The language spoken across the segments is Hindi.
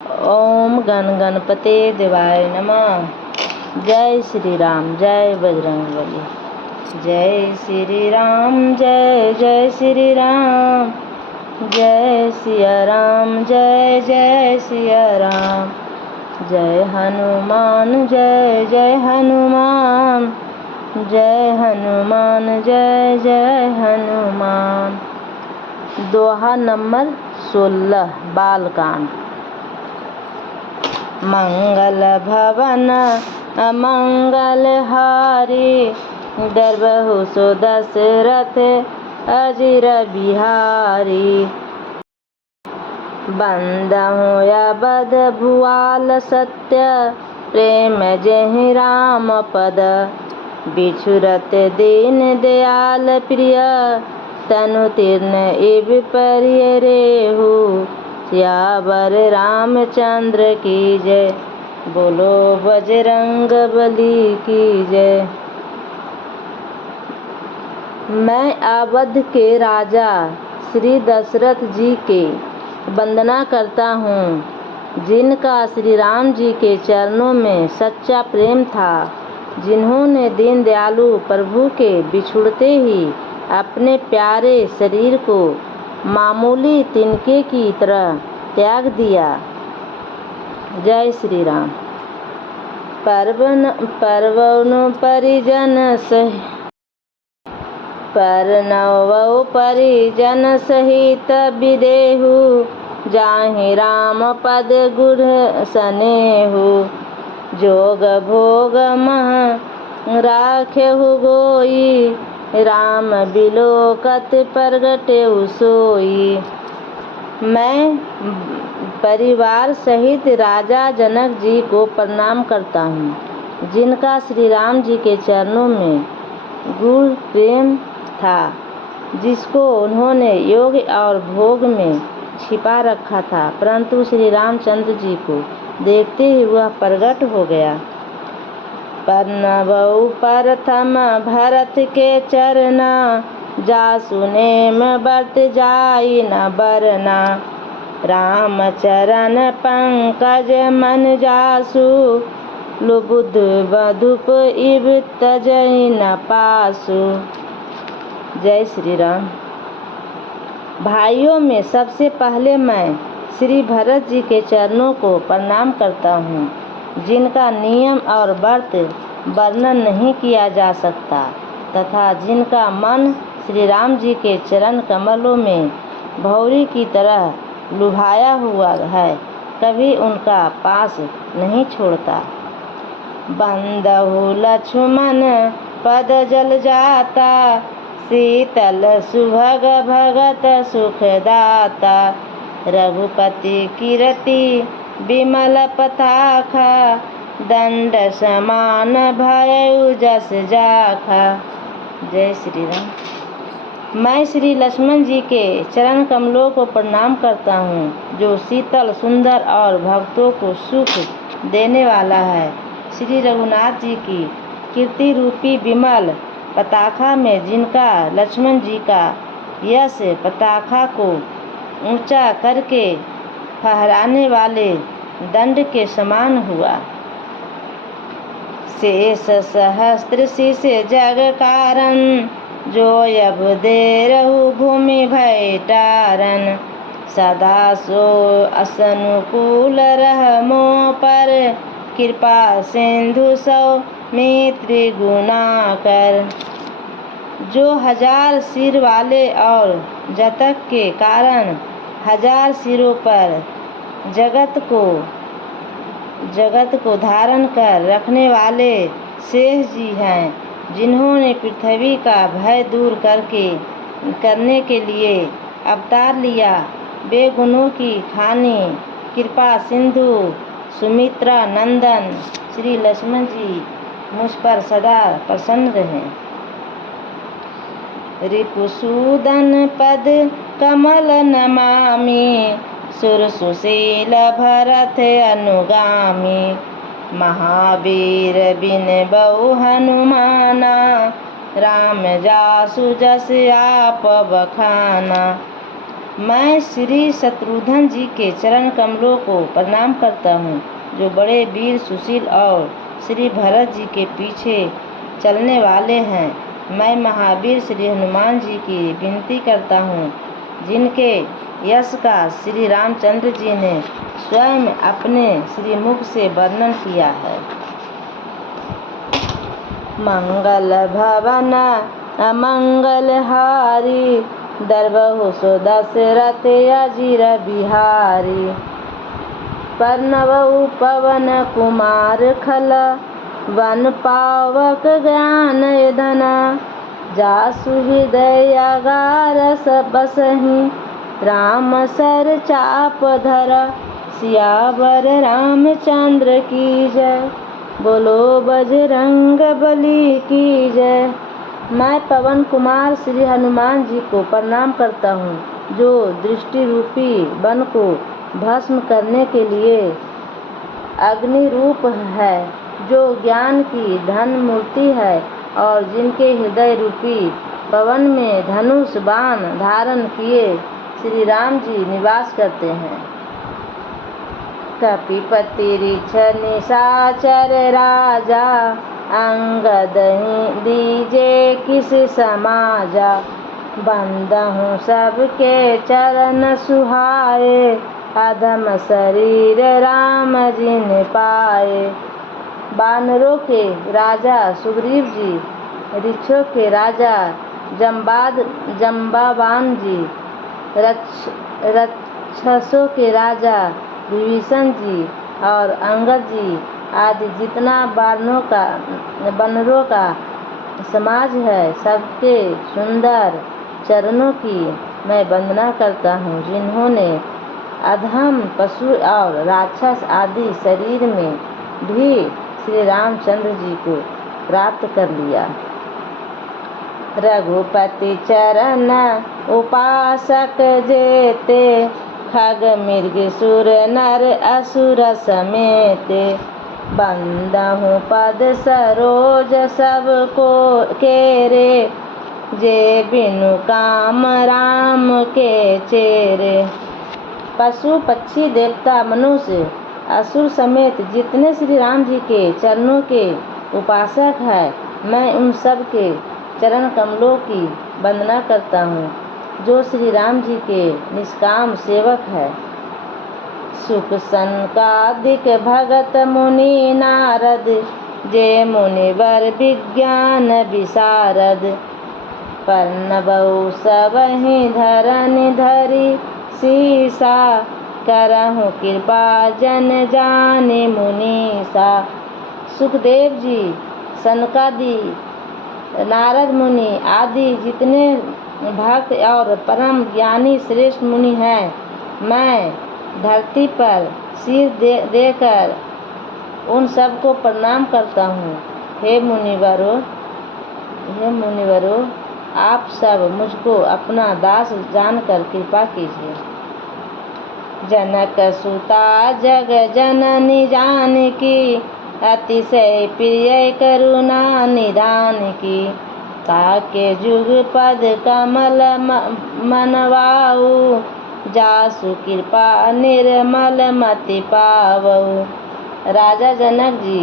ओम गण गणपते देवाय नमः। जय श्री राम, जय बजरंगबली। जय श्री राम, जय जय श्री राम। जय सिया राम, जय जय सिया राम। जय हनुमान, जय जय हनुमान। जय हनुमान, जय जय हनुमान। दोहा नंबर 16, बालकांड। मंगल भवन अमंगल हारी, दरबहु सो दशरथ अजिर बिहारी। बंदहु अबध भुआल सत्य, प्रेम जेहि राम पद। बिछुरत दीन दयाल प्रिय, तनु तीर्ण इब परिय रेहु। सियावर रामचंद्र की जय, बोलो बजरंगबली की जय। मैं अवध के राजा श्री दशरथ जी के वंदना करता हूँ, जिनका श्री राम जी के चरणों में सच्चा प्रेम था, जिन्होंने दीन दयालु प्रभु के बिछुड़ते ही अपने प्यारे शरीर को मामूली तिनके की तरह त्याग दिया। जय श्री राम। परवनु परिजन सहित विदेहु, जाहि राम पद गुढ़ सनेहु। जोग भोग मह राखेहु गोई, राम बिलोकत प्रगटेउ सोई। मैं परिवार सहित राजा जनक जी को प्रणाम करता हूँ, जिनका श्री राम जी के चरणों में गूढ़ प्रेम था, जिसको उन्होंने योग और भोग में छिपा रखा था, परंतु श्री रामचंद्र जी को देखते ही वह प्रकट हो गया। परनबउ प्रथम भरत के चरना, जासु नेम बरत जाई न बरना। राम चरण पंकज मन जासु, लुबुध बधुप इब तजई न पासु। जय श्री राम। भाइयों में सबसे पहले मैं श्री भरत जी के चरणों को प्रणाम करता हूँ, जिनका नियम और व्रत वर्णन नहीं किया जा सकता, तथा जिनका मन श्री राम जी के चरण कमलों में भौरी की तरह लुभाया हुआ है, कभी उनका पास नहीं छोड़ता। बंदहु लक्ष्मण पद जल जाता, शीतल सुभग भगत सुखदाता। रघुपति कीरति विमल पताखा, दंड समान भयउ जस जाखा। जय श्री राम। मैं श्री लक्ष्मण जी के चरण कमलों को प्रणाम करता हूँ, जो शीतल सुंदर और भक्तों को सुख देने वाला है। श्री रघुनाथ जी की कीर्ति रूपी विमल पताखा में जिनका लक्ष्मण जी का यश पताखा को ऊंचा करके फहराने वाले दंड के समान हुआ। शेष सहस्त्र शीश जग कारण, जो अब दे रहु भूमि भय टारन। सदा सो असनुकूल रह मोह पर, कृपा सिंधु सौ मित्र गुना कर। जो 1000 सिर वाले और जतक के कारण 1000 सिरों पर जगत को धारण कर रखने वाले शेष जी हैं, जिन्होंने पृथ्वी का भय दूर करने के लिए अवतार लिया। वे गुणों की खानी कृपा सिंधु सुमित्रा नंदन श्री लक्ष्मण जी मुझ पर सदा प्रसन्न रहें। रिपुसूदन पद कमल नमामि, सुर सुशील भरत अनुगामी। महावीर बिन बहु हनुमाना, राम जासु जस आप बखाना। मैं श्री शत्रुघ्न जी के चरण कमलों को प्रणाम करता हूँ, जो बड़े वीर सुशील और श्री भरत जी के पीछे चलने वाले हैं। मैं महावीर श्री हनुमान जी की विनती करता हूँ, जिनके यश का श्री रामचंद्र जी ने स्वयं अपने श्रीमुख से वर्णन किया है। मंगल भवन अमंगल हारी, दरबहु सो दशरथ अजीर बिहारी। पर्णवउ पवन कुमार खल, वन पावक ज्ञान धन। जासु हृदय अगार बसहि, राम सर चाप धर। सियावर रामचंद्र की जय, बोलो बजरंग बली की जय। मैं पवन कुमार श्री हनुमान जी को प्रणाम करता हूँ, जो दृष्टि रूपी वन को भस्म करने के लिए अग्नि रूप है, जो ज्ञान की धन मूर्ति है और जिनके हृदय रूपी पवन में धनुष बाण धारण किए श्री राम जी निवास करते हैं। कपिपति ऋक्ष निशाचर राजा, अंगद दीजे किस समाजा। बंदहूँ सबके चरण सुहाए, अधम शरीर राम जिन पाए। बानरों के राजा सुग्रीव जी, ऋक्षों के राजा जम्बावान जी, राक्षसों के राजा विभीषण जी और अंगद जी आदि जितना वानरों का समाज है, सबके सुंदर चरणों की मैं वंदना करता हूँ, जिन्होंने अधम पशु और राक्षस आदि शरीर में भी श्री रामचंद्र जी को प्राप्त कर लिया। रघुपति चरण उपासक जेते, खग मृग सुर नर असुर समेते। बंदहूँ पद सरोज सबको केरे, जे बिनु काम राम के चेरे। पशु पक्षी देवता मनुष्य असुर समेत जितने श्री राम जी के चरणों के उपासक हैं, मैं उन सब के चरण कमलों की वंदना करता हूँ, जो श्री राम जी के निष्काम सेवक है। सुख सनकादिक भगत मुनि नारद, जे मुनिवर विज्ञान विशारद। पर्णवउ सबहि धरनि धरि सीसा, करहु कृपा जन जानि मुनीसा। सुखदेव जी, सनकादि, नारद मुनि आदि जितने भक्त और परम ज्ञानी श्रेष्ठ मुनि हैं, मैं धरती पर सिर देकर उन सबको प्रणाम करता हूँ। हे मुनिवरों, आप सब मुझको अपना दास जानकर कृपा कीजिए। जनक सुता जग जननी जानकी, अतिशय प्रिय करुणा निधान की। ताके जुग पद कमल मनवाऊ, जासु कृपा निर्मल मति पावऊ। राजा जनक जी,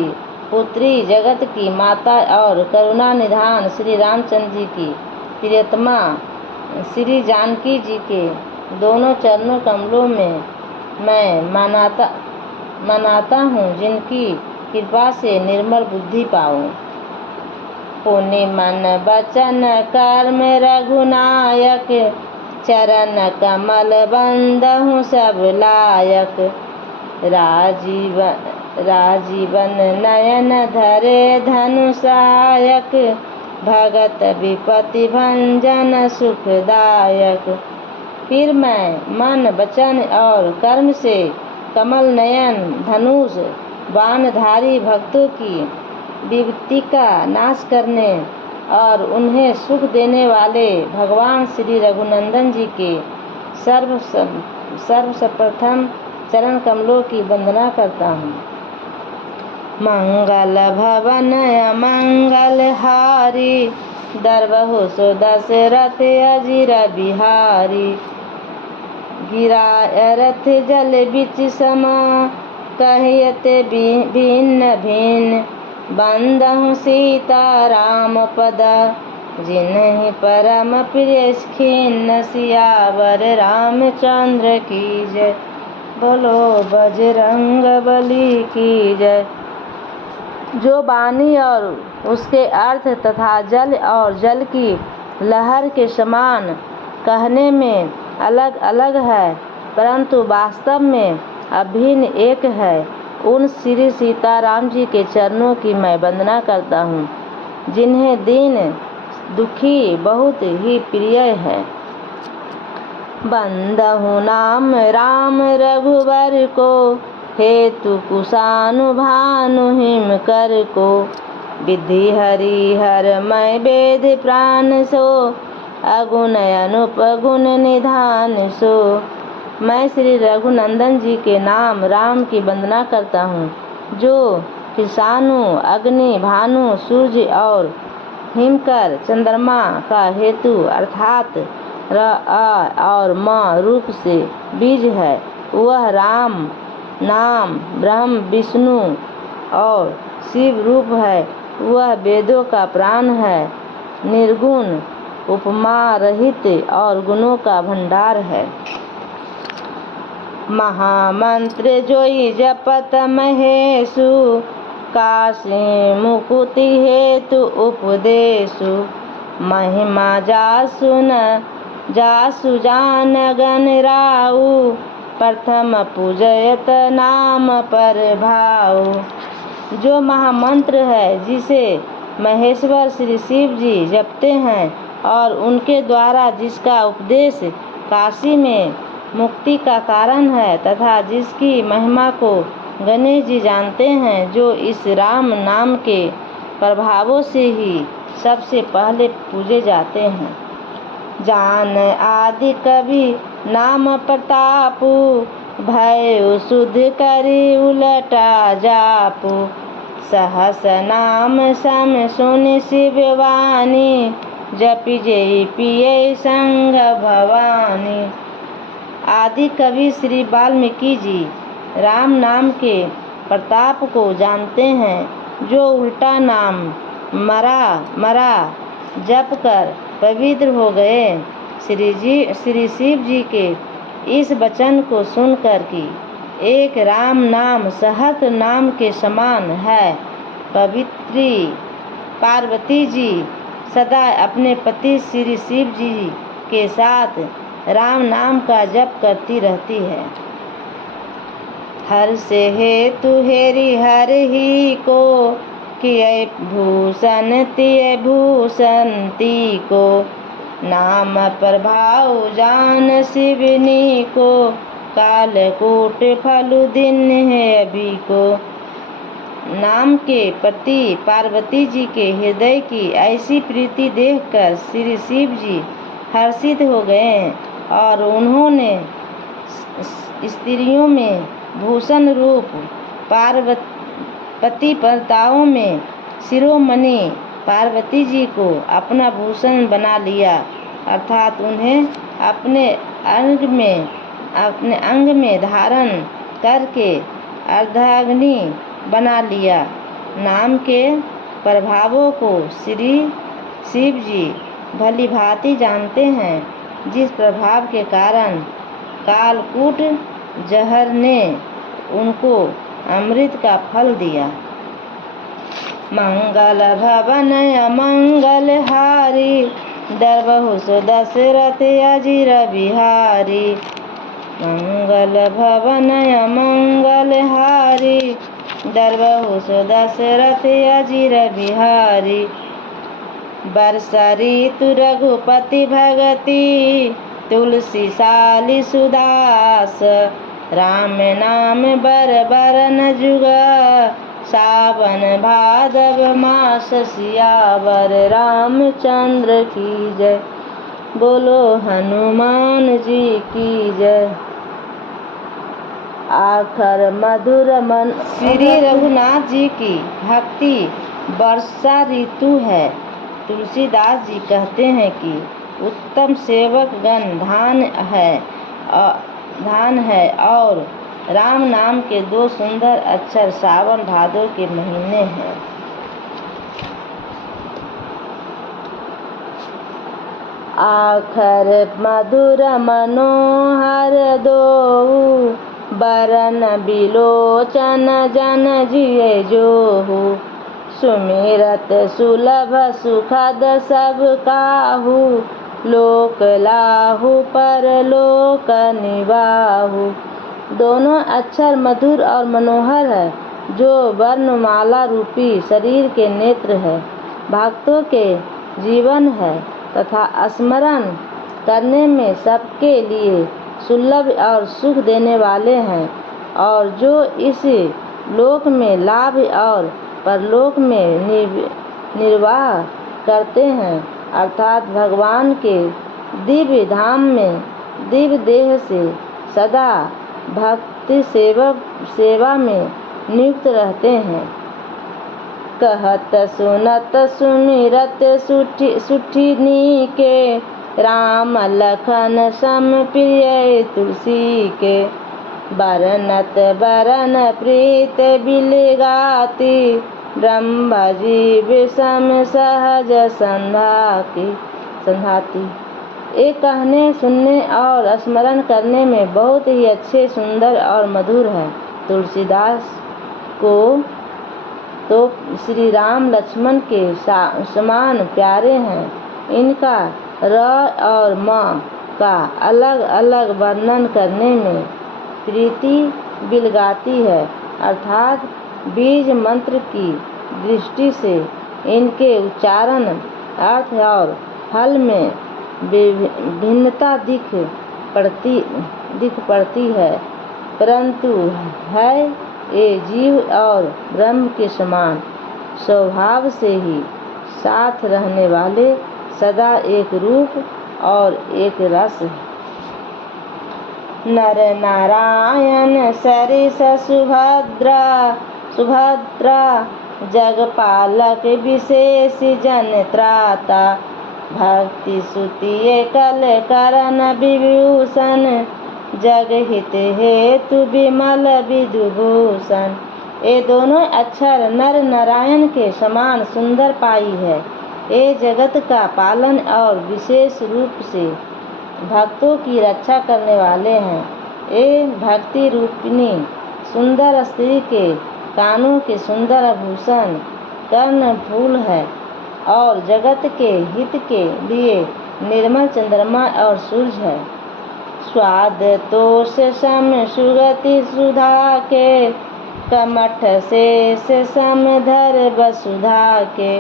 पुत्री जगत की माता और करुणा निधान श्री रामचंद्र जी की प्रियतमा श्री जानकी जी के दोनों चरणों कमलों में मैं मनाता हूँ, जिनकी कृपा से निर्मल बुद्धि पाऊँ। पुनि मन वचन कर्म रघुनायक, चरण कमल बंदहु सब लायक। राजीवन नयन धरे धनुषायक, भगत विपति भंजन सुखदायक। फिर मैं मन वचन और कर्म से कमल नयन धनुष बाणधारी भक्तों की विपत्ति का नाश करने और उन्हें सुख देने वाले भगवान श्री रघुनंदन जी के सर्वप्रथम चरण कमलों की वंदना करता हूँ। मंगल भवन अमंगल हारी, दरबहु सो दशरथ अजीर बिहारी। गिरा रथ जल बिच समा, कहियत भिन्न भिन्न, बंदहु सीता राम पद, जिन्हि परम प्रिय खिन्न, सियावर रामचंद्र की जय। बोलो बजरंग बली की जय। जो वाणी और उसके अर्थ तथा जल और जल की लहर के समान कहने में अलग अलग है, परंतु वास्तव में अभिन्न एक है, उन श्री सीताराम जी के चरणों की मैं वंदना करता हूँ, जिन्हें दीन दुखी बहुत ही प्रिय है। बंदहु नाम राम रघुवर को, हेतु कुशानु भानु हिम कर को, विधि हरि हर मैं वेद प्राण सो, अगुण अनुपगुण निधान सो। मैं श्री रघुनंदन जी के नाम राम की वंदना करता हूँ, जो किसानु, अग्नि, भानु, सूर्य और हिमकर चंद्रमा का हेतु अर्थात र अ और म रूप से बीज है। वह राम नाम ब्रह्म विष्णु और शिव रूप है। वह वेदों का प्राण है, निर्गुण, उपमा रहित और गुणों का भंडार है। महामंत्र जोई जपत महेशु, काशी मुकुति हेतु उपदेशु, महिमा जासु जान गण राउ, प्रथम पूजयत नाम पर भाऊ। जो महामंत्र है, जिसे महेश्वर श्री शिव जी जपते हैं और उनके द्वारा जिसका उपदेश काशी में मुक्ति का कारण है तथा जिसकी महिमा को गणेश जी जानते हैं, जो इस राम नाम के प्रभावों से ही सबसे पहले पूजे जाते हैं। जान आदि कवि नाम प्रतापु, भय सुध करी उलटा जापु, सहस नाम सम सुन शिव वाणी, जपि जय पिय संग भवानी। आदि कवि श्री वाल्मीकि जी राम नाम के प्रताप को जानते हैं, जो उल्टा नाम मरा जप कर पवित्र हो गए। श्री शिव जी के इस वचन को सुनकर कि एक राम नाम सहस्त्र नाम के समान है, पवित्री पार्वती जी सदा अपने पति श्री शिव जी के साथ राम नाम का जप करती रहती है। हर से हेतु हेरि हर ही को, किए भूषण तिय भूषंती को, नाम प्रभाव जान शिवनी को, कालकूट फल दिन है अभी को। नाम के प्रति पार्वती जी के हृदय की ऐसी प्रीति देखकर श्री शिव जी हर्षित हो गए और उन्होंने स्त्रियों में भूषण रूप पतिव्रताओं में शिरोमणि पार्वती जी को अपना भूषण बना लिया, अर्थात उन्हें अपने अंग में धारण करके अर्धांगिनी बना लिया। नाम के प्रभावों को श्री शिव जी भली भांति जानते हैं, जिस प्रभाव के कारण कालकूट जहर ने उनको अमृत का फल दिया। मंगल भवन अमंगल हारी, दरबहु सो दशरथ अजिर बिहारी। मंगल भवन अमंगल हारी, दरबहु सो दशरथ अजिर बिहारी। वर्षा ऋतु रघुपति भगति, तुलसी साली सुदास। राम नाम बरन जुग, सावन भादव मास। सियावर रामचंद्र की जय। बोलो हनुमान जी की जय। आखर मधुर मन। श्री रघुनाथ जी की भक्ति वर्षा ऋतु है। तुलसीदास जी कहते हैं कि उत्तम सेवक गण धान है, धान है और राम नाम के 2 सुंदर अक्षर सावन भादो के महीने हैं। आखर मधुर मनोहर दोहु, बरन बिलोचन जन जिय जोहु। सुमिरत सुलभ सुखद सब काहू, लोक लाहू परलोक निवाहु। दोनों अक्षर मधुर और मनोहर है, जो वर्णमाला रूपी शरीर के नेत्र है, भक्तों के जीवन है तथा स्मरण करने में सबके लिए सुलभ और सुख देने वाले हैं, और जो इस लोक में लाभ और परलोक में निर्वाह करते हैं, अर्थात भगवान के दिव्य धाम में दिव्य देह से सदा भक्ति सेवा में नियुक्त रहते हैं। कहत सुनत सुमिरत सुठिनी के, राम लखन सम प्रिय तुलसी के। बरनत बरन प्रीत बिलगाती, ब्रह्म जीव सम सहज संधाती। एक कहने सुनने और स्मरण करने में बहुत ही अच्छे, सुंदर और मधुर हैं। तुलसीदास को तो श्री राम लक्ष्मण के समान प्यारे हैं। इनका र और म का अलग अलग वर्णन करने में प्रीति बिलगाती है, अर्थात बीज मंत्र की दृष्टि से इनके उच्चारण, अर्थ और फल में भिन्नता दिख पड़ती है, परंतु है ये जीव और ब्रह्म के समान स्वभाव से ही साथ रहने वाले, सदा एक रूप और एक रस। नर नारायण सरिस सुभद्रा, जगपालक विशेष जन त्राता। भक्ति सुतिये कल करन विभूषण, जगहित हेतु विमल विधुभूषण। ये दोनों अक्षर नर नारायण के समान सुंदर पाई है। ये जगत का पालन और विशेष रूप से भक्तों की रक्षा करने वाले हैं। ये भक्ति रूपिणी सुंदर स्त्री के कानों के सुंदर आभूषण कर्ण फूल है, और जगत के हित के लिए निर्मल चंद्रमा और सूरज है। स्वाद तोष सम सुगति सुधा के, कमठ शेष सम धर वसुधा के।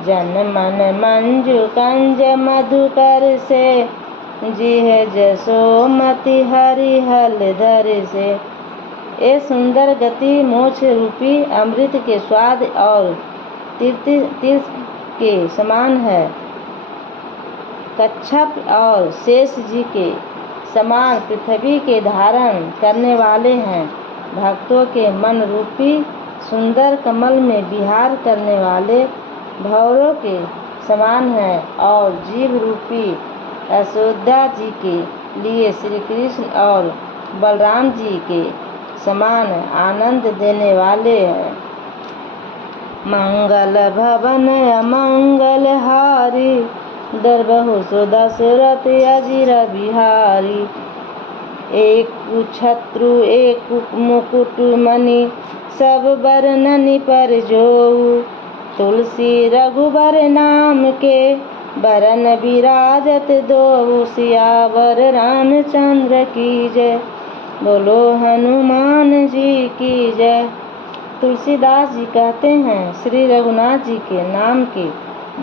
जन मन मंजु कंज मधुकर से, जिह जसोमति हरि हलधर से। ये सुंदर गति मोक्ष रूपी अमृत के स्वाद और तीर्थ के समान है। कच्छप और शेष जी के समान पृथ्वी के धारण करने वाले हैं। भक्तों के मन रूपी सुंदर कमल में विहार करने वाले भौरों के समान है, और जीव रूपी यशोदा जी के लिए श्री कृष्ण और बलराम जी के समान आनंद देने वाले हैं। मंगल भवन अमंगल हारी, दरबहु सो दशरथ अजिर बिहारी। एक छत्रु एक मुकुट मणि, सब बरननि पर जोऊ। तुलसी रघुबर नाम के, बरन विराजत दोऊ। सियावर रामचंद्र की जय, बोलो हनुमान जी की जय। तुलसीदास जी कहते हैं, श्री रघुनाथ जी के नाम के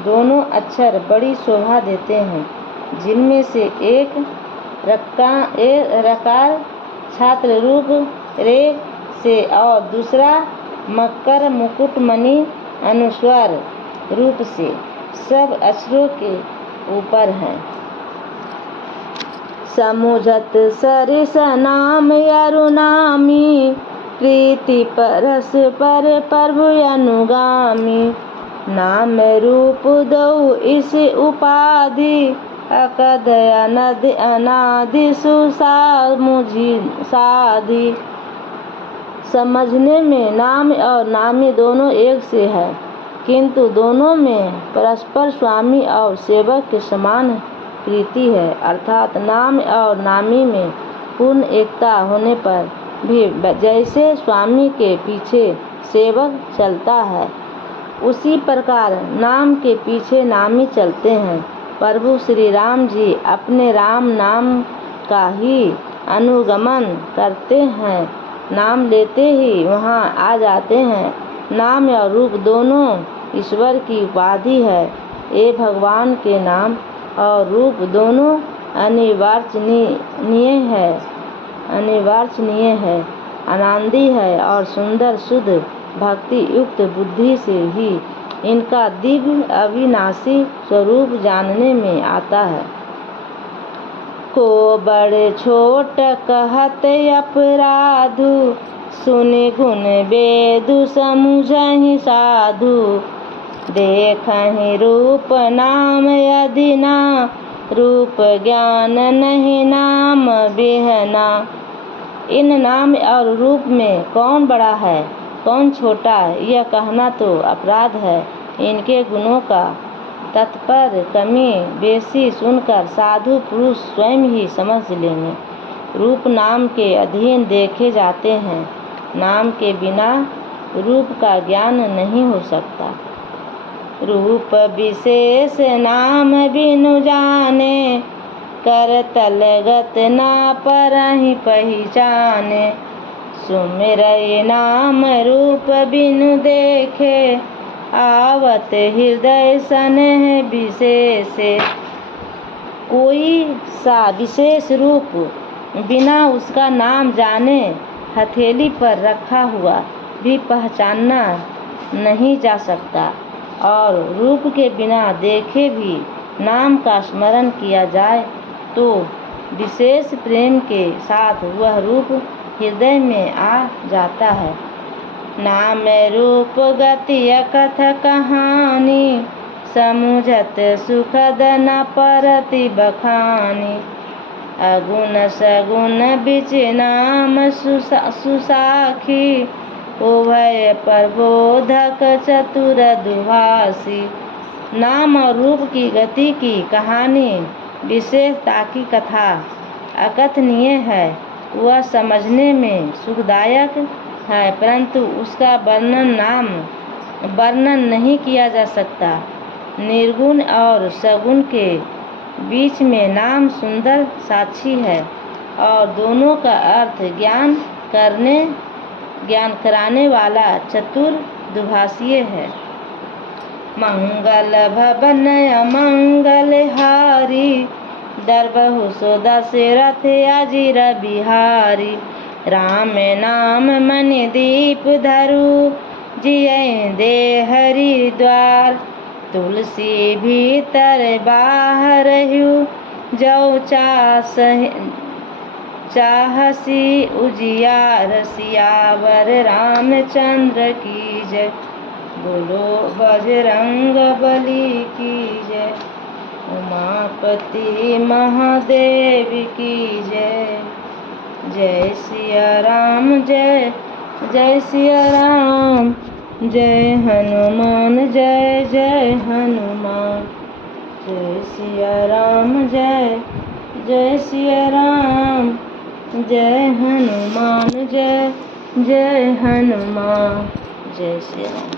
दोनों अक्षर बड़ी शोभा देते हैं, जिनमें से एक रकार छात्र रूप रे से और दूसरा मकर मुकुटमणि अनुस्वर रूप से सब अक्षरों के ऊपर है। समुझत सरिस नाम अरुनामी, प्रीति परस पर प्रभु अनुगामी। नाम रूप दो इस उपाधि, अकद अनादि सुमुझी साधी। समझने में नाम और नामी दोनों एक से है, किंतु दोनों में परस्पर स्वामी और सेवक के समान प्रीति है। अर्थात नाम और नामी में पूर्ण एकता होने पर भी जैसे स्वामी के पीछे सेवक चलता है, उसी प्रकार नाम के पीछे नामी चलते हैं। प्रभु श्री राम जी अपने राम नाम का ही अनुगमन करते हैं, नाम लेते ही वहाँ आ जाते हैं। नाम और रूप दोनों ईश्वर की उपाधि है। ये भगवान के नाम और रूप दोनों अनिवार्चनीय है, आनंदी है और सुंदर शुद्ध भक्ति युक्त बुद्धि से ही इनका दिव्य अविनाशी स्वरूप जानने में आता है। को बड़े छोट कहत अपराधु, सुनि गुण वेदु समुझहि साधु। देखहि रूप नाम यदि ना, रूप ज्ञान नहीं नाम बिहना। इन नाम और रूप में कौन बड़ा है कौन छोटा, यह कहना तो अपराध है। इनके गुणों का तत्पर कमी बेसी सुनकर साधु पुरुष स्वयं ही समझ लेंगे। रूप नाम के अधीन देखे जाते हैं, नाम के बिना रूप का ज्ञान नहीं हो सकता। रूप विशेष नाम बिनु जाने, कर तलगत ना परहि पहचाने। सुमिरइ नाम रूप बिनु देखे, आवत हृदय सनेह विशेषे। कोई सा विशेष रूप बिना उसका नाम जाने हथेली पर रखा हुआ भी पहचानना नहीं जा सकता, और रूप के बिना देखे भी नाम का स्मरण किया जाए तो विशेष प्रेम के साथ वह रूप हृदय में आ जाता है। नाम रूप गति कथ कहानी, समुझत सुखद न परति बखानी। अगुण सगुण बिच नाम सुसाखी, उभय प्रबोधक चतुर दुभाषी। नाम और रूप की गति की कहानी विशेषता की कथा अकथनीय है। वह समझने में सुखदायक है, परंतु उसका वर्णन नहीं किया जा सकता। निर्गुण और सगुण के बीच में नाम सुंदर साक्षी है, और दोनों का अर्थ ज्ञान कराने वाला चतुर दुभाषीय है। मंगल भवन अमंगल हारी, दरबहु सो दशरथ अजिर बिहारी। राम नाम मनि दीप धरु, जियहि दे हरिद्वार। तुलसी भीतर बाहर हूँ, जो चाहसी उजियार। सियावर रामचंद्र की जय, बोलो बजरंग बली की जय। उमापति महादेव की जय। जय सिया राम जय जय सिया राम, जय हनुमान जय जय हनुमान। जय सिया राम जय जय सिया राम, जय हनुमान जय जय हनुमान। जय श्री राम।